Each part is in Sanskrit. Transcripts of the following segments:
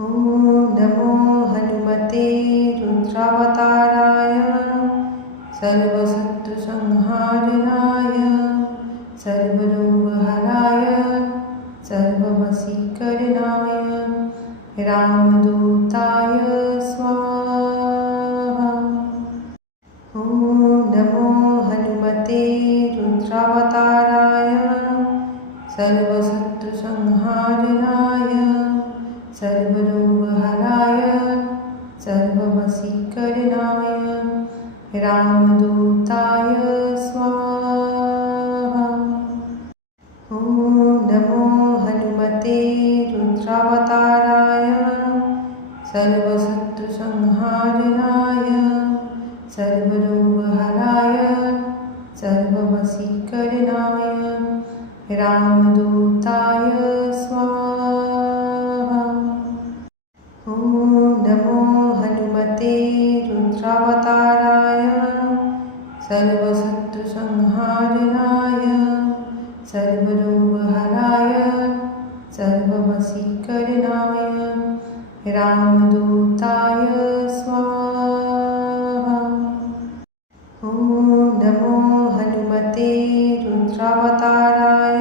ॐ नमो हनुमते रुद्रावताराय सर्वशत्रुसंहारणाय सर्वरोगहराय सर्ववशीकरणाय रामदूताय स्वाहा। ॐ नमो हनुमते रुद्रावताराय सर्वशत्रुसंहारणाय सर्वरोगहराय सर्ववशीकरणाय रामदूताय स्वाहा। ॐ नमो हनुमते रुद्रावताराय सर्वशत्रुसंहारणाय सर्वरोगहराय सर्ववशीकरणाय रामदूताय स्वाहा। ॐ नमो हनुमते रुद्रावताराय सर्वशत्रुसंहारणाय सर्वरोगहराय सर्ववशीकरणाय रामदूताय स्वाहा। ॐ नमो हनुमते रुद्रावताराय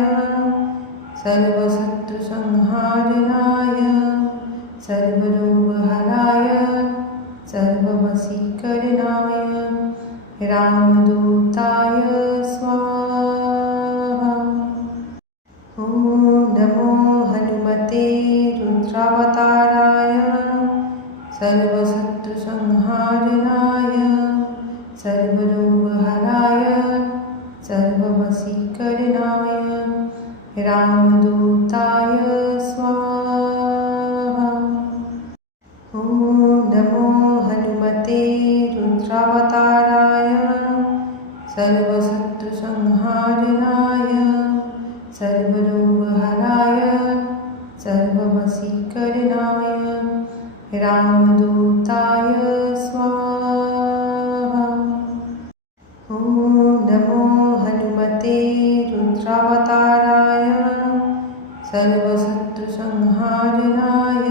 सर्वशत्रुसंहारणाय सर्वरोगहराय सर्ववशीकरणाय रामदूताय स्वाहा। ॐ नमो हनुमते रुद्रावताराय सर्वशत्रुसंहारणाय सर्वरोगहराय सर्ववशीकरणाय रामदूताय स्वाहा। ॐ नमो हनुमते रुद्रावताराय सर्वशत्रुसंहारणाय सर्वरोगहराय सर्ववशीकरणाय रामदूताय स्वाहा। ॐ नमो हनुमते रुद्रावताराय सर्वशत्रुसंहारणाय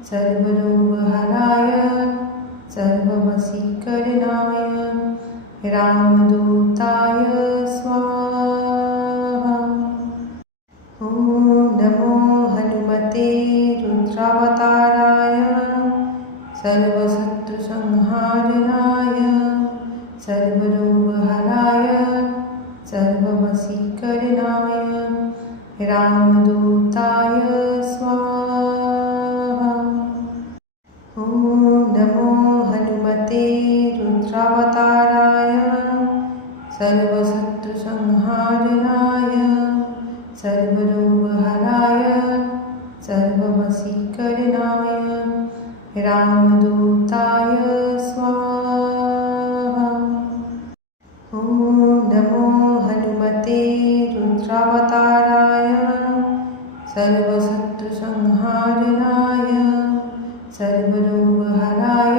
सर्वरोगहराय सर्ववशीकरणाय रामदूताय स्वाहा। ॐ नमो हनुमते रुद्रावताराय सर्वशत्रुसंहारणाय सर्वरोगहराय सर्ववशीकरणाय रामदूताय स्वाहा। ॐ नमो हनुमते रुद्रावताराय सर्वशत्रुसंहारणाय सर्वरोगहराय सर्ववशीकरणाय रामदूताय स्वाहा। ॐ नमो हनुमते रुद्रावताराय सर्वशत्रुसंहारणाय सर्वरोगहराय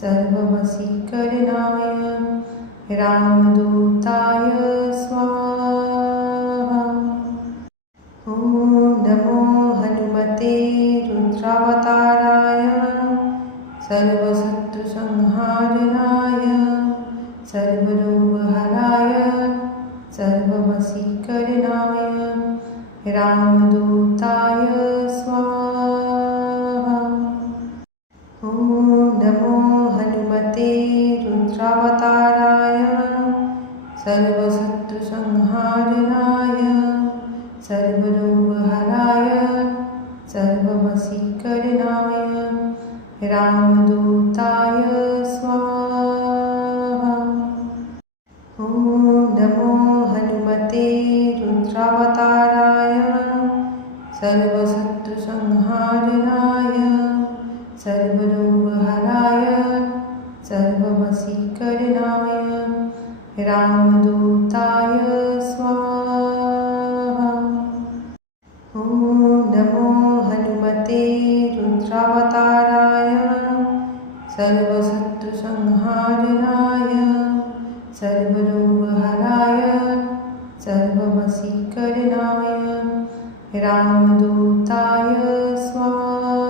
सर्ववशीकरणाय रामदूताय स्वाहा। ॐ नमो हनुमते रुद्रावताराय सर्वशत्रुसंहारणाय सर्वरोगहराय सर्ववशीकरणाय रामदूताय स्वाहा। ॐ नमो हनुमते रुद्रावताराय सर्वशत्रुसंहारणाय सर्वरोगहराय सर्ववशीकरणाय रामदूताय स्वाहा। ॐ नमो हनुमते रुद्रावताराय सर्वशत्रुसंहारणाय सर्वरोगहराय सर्ववशीकरणाय रामदूताय स्वाहा। ॐ नमो हनुमते रुद्रावताराय सर्वशत्रुसंहारणाय सर्वरोगहराय सर्ववशीकरणाय रामदूताय स्वाहा।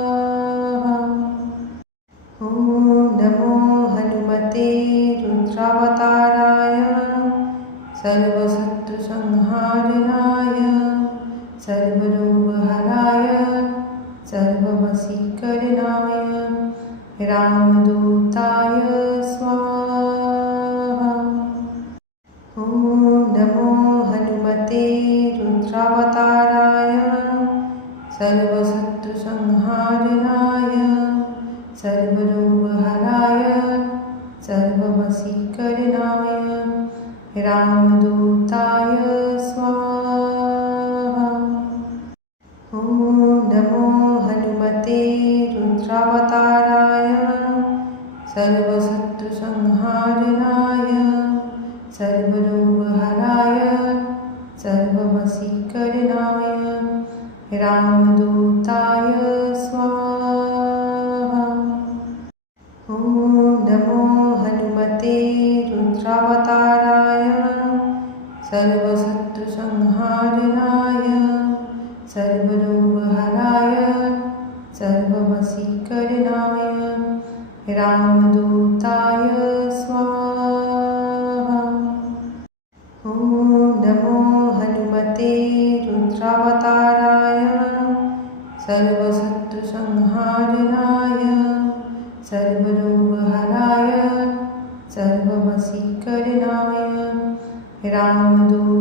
सर्वशत्रुसंहारणाय सर्वरोगहराय सर्ववशीकरणाय रामदूताय स्वाहा। ॐ नमो हनुमते रुद्रावताराय सर्वशत्रुसंहारणाय सर्वरोगहराय सर्ववशीकरणाय रामदूताय स्वाहा। ॐ नमो हनुमते रुद्रावताराय सर्वशत्रुसंहारणाय सर्वरोगहराय सर्ववशीकरणाय रामदूताय स्वाहा। ॐ नमो हनुमते रुद्रावताराय सर्वशत्रुसंहारणाय सर्वरोगहराय सर्ववशीकरणाय रामदूताय